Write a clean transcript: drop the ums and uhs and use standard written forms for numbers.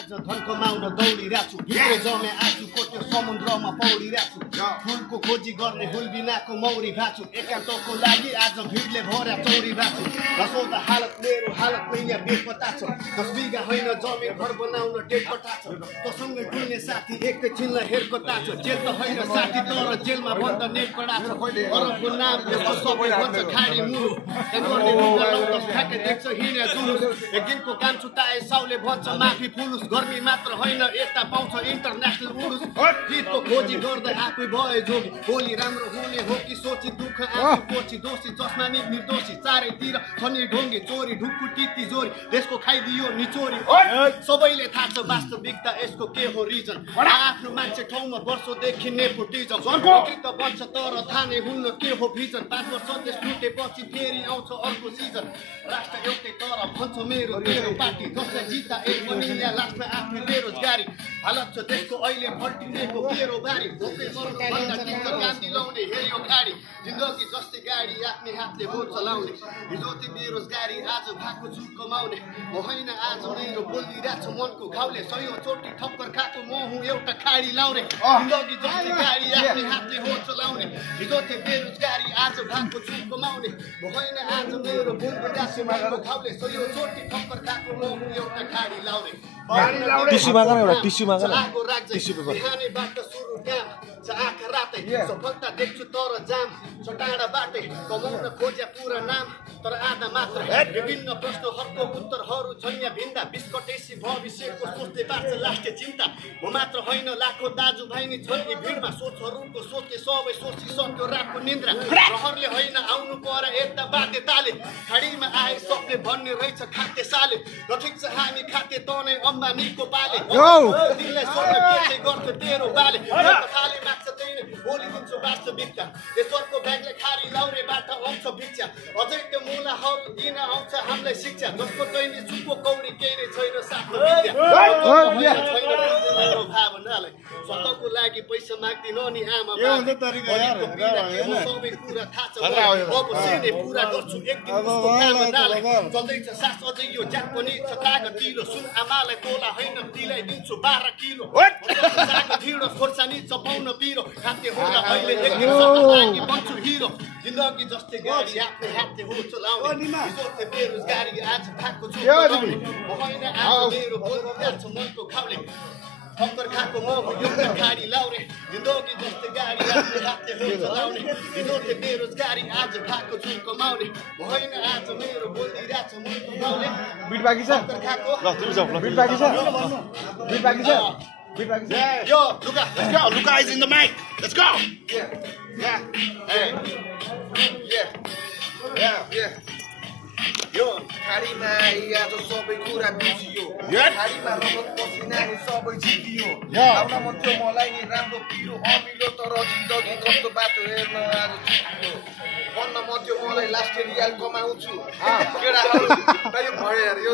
आज धन कमाउन दौडिरहेको छु भित्र जमे आँसु कोट्यो समुद्रमा पौडिरहेको छु फुलको खोजी गर्ने हुल बिनाको मौरी भाछु एकान्तको लागि आज भिडले भर्या चौरी भाछु रसौदा हालत मेरो हालत नैया बेपत्ता छ 10 बिघा होइन जमिन घर बनाउन टेकपटा छ तसँगै डुल्ने साथी एकैछिनलाई हेरको ताछ जेल त होइन साथी तर जेलमा बन्द नेटपडा छ अरबको नाम यसको सबै भन्छ खाडी मुरु गर्ने लुगा ठ्याक्कै देख्छ हिँड्या जुलुस एक दिनको काम छुटाए साउले भन्छ माफी पुलुस गर्मी मात्र होइन यता पाउँछ इन्टरनेसनल उडुस गीतको खोजी गर्दै आफै भए जोगी भोलि राम्रो हुने हो कि सोची दुःख आफू पोची दोषी चस्मा नि निर्दोषी चारैतिर छनी ढोङ्गे चोरी ढुक्कुटी तिजोरी देशको खाइदियो निचोरी सबैले थाहा छ वास्तविकता यसको के हो रिजन आफ्नो मान्छे ठाउँमा वर्षौंदेखि नेपोटिजम त बन्छ तर थाहा नै हुन्न के हो भिजन 5 वर्ष देश लुटेपछि फेरि आउँछ अर्को सिजन राष्ट्र एउटै तर भन्छ मेरो तेरो पार्टी जसलाई जिता एक पनि यहाँ लास्टमा आफ्नो बेरोजगारी हालत छ देशको अहिले फल्टिनेको मेरो बारी भोकै मर्नुभन्दा किन्छ काम दिलाउने हेऱ्यो गाडी जिन्दगी जस्तै गाडी आफ्नै हातले हो चलाउने हिजो त्यो बेरोजगारी आज भएको छु कमाउने म होइन आज मेरो बोलिरहेछ मनको घाउले सयौं चोटि ठक्कर खाएको म हुँ एउटा खाडी लाउने जिन्दगी जस्तै गाडी आफ्नै हातले हो चलाउने हिजो त्यो बेरोजगारी आज भएको छु कमाउने म होइन आज मेरो बोलिरहेछ मनको घाउले सयौं चोटि ठक्कर खाएको म हुँ एउटा खाडी लाउने टिस्यु मागन एउटा टिस्यु मागन टिस्यु पेपर बिहानैबाट सुरु काम आँखा रातै सफलता देख्छु तर जाम चटाडाबाटै कमाउन खोज्या पुरा नाम तर आधा मात्र विभिन्न प्रश्नहरूको उत्तरहरू छन् या भिन्दा बिस्कटेसी भविष्यको सोच्दै बाँच्छ लास्टे चिन्ता म मात्र होइन लाखौं दाजुभाइ नि छन् यी भिडमा सोचहरूको सोचे सबै सोचिसक्यो रातको निन्द्रा रहरले होइन आउनु पर्यो यता बाध्यताले खाडीमा आइसक्ने भन्ने रहेछ खाते साले र ठिक छ हामी खाते तनै अम्बानीको बाले दिनलाई सोध्न के चाहिँ गर्थ्यो तेरो बाले थाले माग्छ त्यही बोली दिन्छु वास्तविकता ईश्वरको ब्यागले खारी लाउरेबाट आउँछ भिक्षा अझै त्यो मुलाहरू दिन आउँछ हामीलाई शिक्षा जसको चाहिँ चुपो कौडी केही नै छैन साथमा विद्या भावनालाई स्वतको लागि पैसा माग्दिन नि आमा सबै कुरा थाहा छ अब सिने पुरा गर्छु एक दिन उसको कामनालाई चल्दैछ सास अझै यो ज्यान पनि छ तागत किलो सुन आमालाई तोला होइन दिलाइदिन्छु 12 किलो साग ढिँडो खोर्सानी चपाउन पिरो खाते होला अहिले एक दिन लागि बन्छु हिरो जिन्दगी जस्तै गाडी आफ्नै हातले हो चलाउने सोचे बेरोजगारी आज खाएको छु होइन आज मेरो बोलिरहेछ मनको घाउले ठक्कर खाएको म एउटा खाडी लाउने जिन्दगी जस्तै गाडी आफ्नै हातले हो चलाउने सोचे बेरोजगारी आज खाएको छु कमाउने होइन आज मेरो बोलिरहेछ मनको घाउले बिट बाकी छ ल तिमी जाऊ बिट बाकी छ बिट बाकी छ Yo, Luca, let's go. Luca is in the mic. Let's go. Yeah. Hey. Yeah. Yo, खाडीमा आज सबै कुरा बिचियो खाडीमा रगत पसिना नि सबै जितियो आउन मन थियो मलाई नि राम्रो पिरो अमिलो तर जिन्दगी कस्तो बाटो हेर्न आज छुट्यो भन्न मन थियो मलाई लास्ट रियल कमाउँछु केडाहरु भयो यार यो